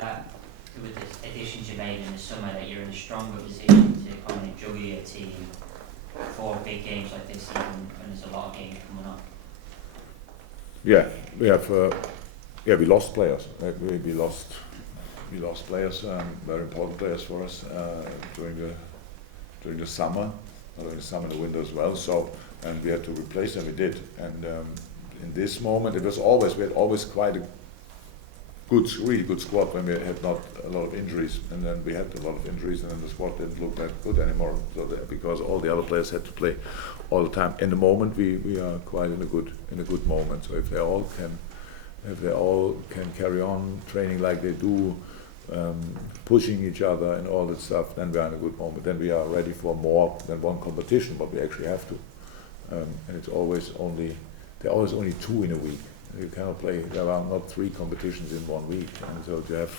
that with the additions you made in the summer that you're in a stronger position to kind of juggle your team for big games like this season when there's a lot of games coming up? Yeah, we have. We lost players. We lost players, very important players for us during the summer, the winter as well. So, and we had to replace them. We did, and in this moment, we had always quite a really good squad when we had not a lot of injuries, and then we had a lot of injuries, and then the squad didn't look that good anymore. So because all the other players had to play all the time. In the moment, we are quite in a good moment. So if they all can carry on training like they do, pushing each other and all that stuff, then we are in a good moment. Then we are ready for more than one competition, but we actually have to. And there are always only 2 in a week. You cannot play. There are not 3 competitions in 1 week, and so you have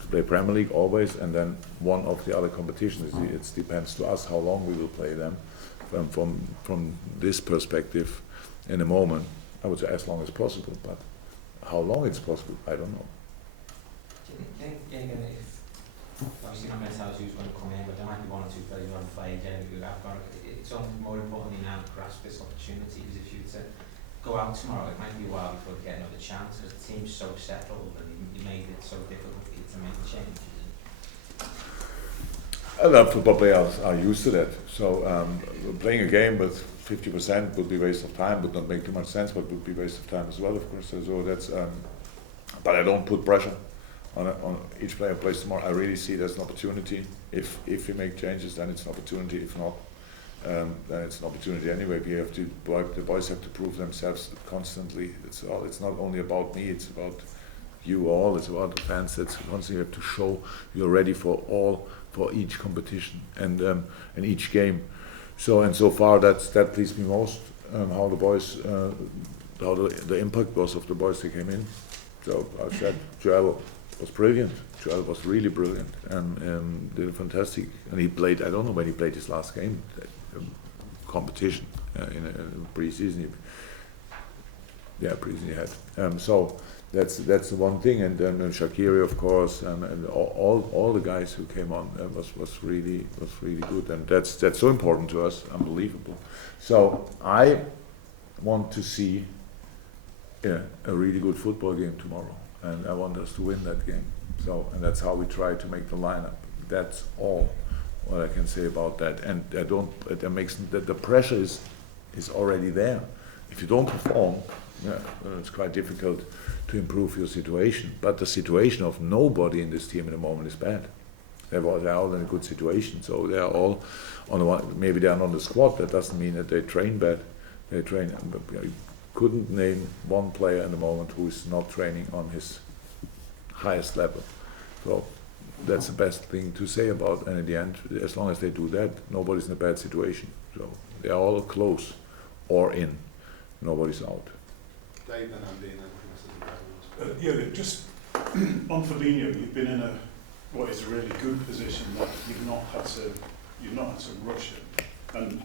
to play Premier League always, and then one of the other competitions. It depends to us how long we will play them. From this perspective, in a moment, I would say as long as possible. But how long it's possible, I don't know. Do you think, obviously not going to tell us who's going to come in, but there might be 1 or 2 players who haven't played yet who have got it. It's almost more importantly now to grasp this opportunity, because if you were to go out tomorrow, it might be a while before you get another chance, because the team's so settled and you made it so difficult for you to make changes. A lot of football players are used to that. So playing a game with 50% would be a waste of time, would not make too much sense, but would be a waste of time as well, of course. So that's, but I don't put pressure on each player who plays tomorrow. I really see it as an opportunity. If we make changes, then it's an opportunity. If not, then it's an opportunity anyway. The boys have to prove themselves constantly. It's not only about me. It's about you all. It's about the fans. That's constantly you have to show you're ready for each competition and each game. So far that pleased me most. How the boys, how the impact was of the boys that came in. So I said Joel was brilliant. Joel was really brilliant and did a fantastic. And he played. I don't know when he played his last game. Competition in a pre-season. Pre-season he had. So that's the one thing. And then Shaqiri, of course, and all the guys who came on was really good. And that's so important to us. Unbelievable. So I want to see a really good football game tomorrow, and I want us to win that game. So, and that's how we try to make the lineup. That's all what I can say about that. And the pressure is already there. If you don't perform, then it's quite difficult to improve your situation. But the situation of nobody in this team at the moment is bad. They're all in a good situation. So they are all on the one. Maybe they are not in the squad. That doesn't mean that they train bad. They train. You couldn't name one player in the moment who is not training on his highest level. So that's the best thing to say about. And in the end, as long as they do that, nobody's in a bad situation. So they are all close or in. Nobody's out. Dave and Andy and just on Fabinho, you've been in what is a really good position that you've not had to rush him, and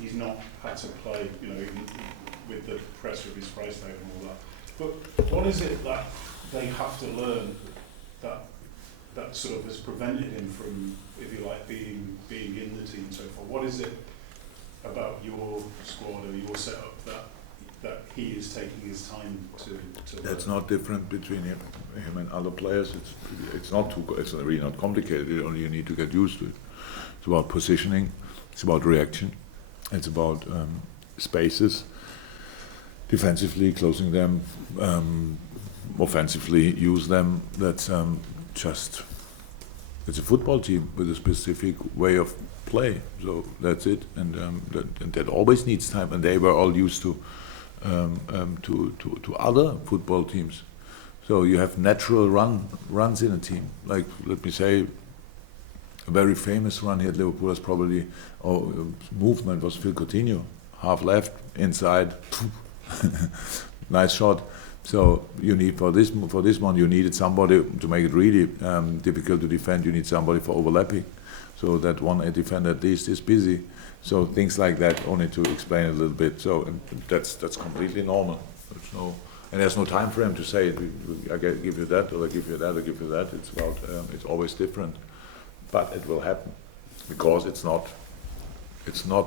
he's not had to play, even with the pressure of his price tag and all that. But what is it that they have to learn that sort of has prevented him from, if you like, being in the team and so forth? What is it about your squad or your setup that he is taking his time to That's learn? not different between him and other players. It's really not complicated. Only you need to get used to it. It's about positioning. It's about reaction. It's about spaces. Defensively, closing them. Offensively, use them. That's it's a football team with a specific way of play. So that's it, and that always needs time. And they were all used to other football teams. So you have natural runs in a team. Like, let me say, a very famous run here at Liverpool was probably movement was Phil Coutinho, half left, inside, nice shot. So you need for this one you needed somebody to make it really difficult to defend. You need somebody for overlapping, so that one defender at least is busy. So things like that, only to explain a little bit. So that's completely normal. And there's no time for him to say, I give you that, or I give you that, or give you that. It's about, it's always different. But it will happen, because it's not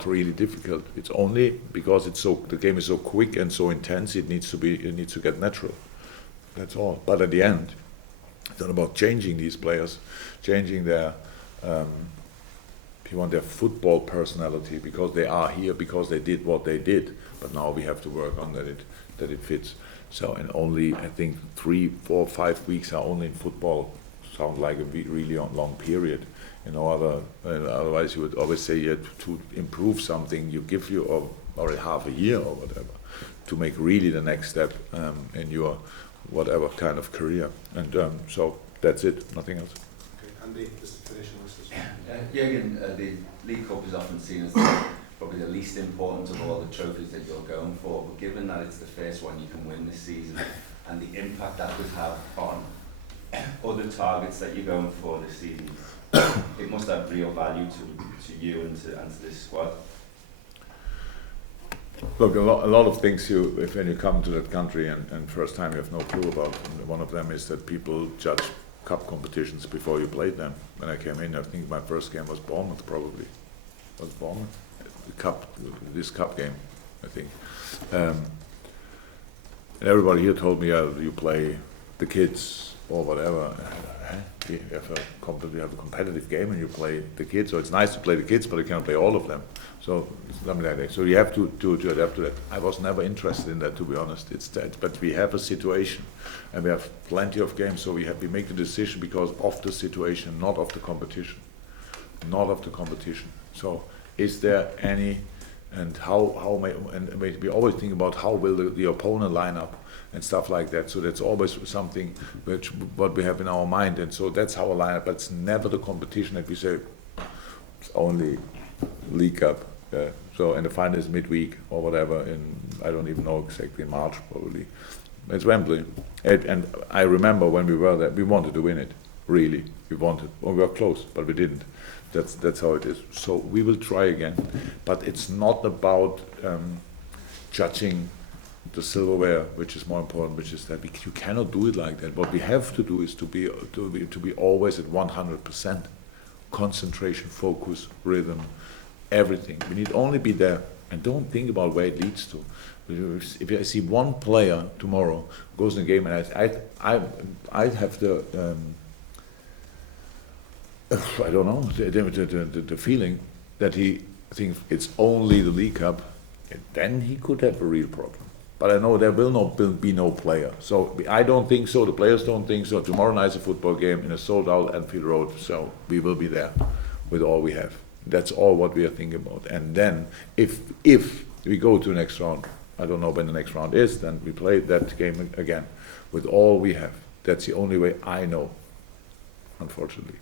really difficult. It's only because the game is so quick and so intense, it needs to get natural. That's all. But at the end, it's not about changing these players, changing their, if you want, their football personality, because they are here, because they did what they did. But now we have to work on that it fits. So, and only, I think, 3, 4, 5 weeks are only in football. Sound like a really long period. Otherwise you would always say you have to improve something. You give you or half a year or whatever to make really the next step in your whatever kind of career. And so that's it. Nothing else. Okay, Andy, just to finish on this. Jurgen, the League Cup is often seen as probably the least important of all the trophies that you're going for, but given that it's the first one you can win this season and the impact that would have on other targets that you're going for this season, it must have real value to you and to this squad. Look, a lot of things if when you come to that country and first time you have no clue about. One of them is that people judge cup competitions before you played them. When I came in, I think my first game was Bournemouth, probably. Was it Bournemouth? This cup game, I think. And everybody here told me, you play the kids or whatever. You have a competitive game and you play the kids. So it's nice to play the kids, but you can't play all of them. So it's something like that. So you have to adapt to that. I was never interested in that, to be honest. It's that, but we have a situation, and we have plenty of games. So we make the decision because of the situation, not of the competition, not of the competition. So is there any, and we always think about how will the opponent line up and stuff like that. So that's always something what we have in our mind, and so that's our lineup. But it's never the competition that we say it's only League Cup. So and the final is midweek or whatever. I don't even know exactly, in March probably. It's Wembley, and I remember when we were there, we wanted to win it. Really, we wanted. Well, we were close, but we didn't. That's how it is. So we will try again, but it's not about judging the silverware, which is more important, which is that you cannot do it like that. What we have to do is to be always at 100%, concentration, focus, rhythm, everything. We need only be there and don't think about where it leads to. If I see one player tomorrow goes in the game and I have the I don't know, the feeling that he thinks it's only the League Cup, and then he could have a real problem. But I know there will not be no player. So I don't think so, the players don't think so. Tomorrow night's a football game in a sold-out Anfield Road, so we will be there with all we have. That's all what we are thinking about. And then if we go to the next round, I don't know when the next round is, then we play that game again with all we have. That's the only way I know, unfortunately.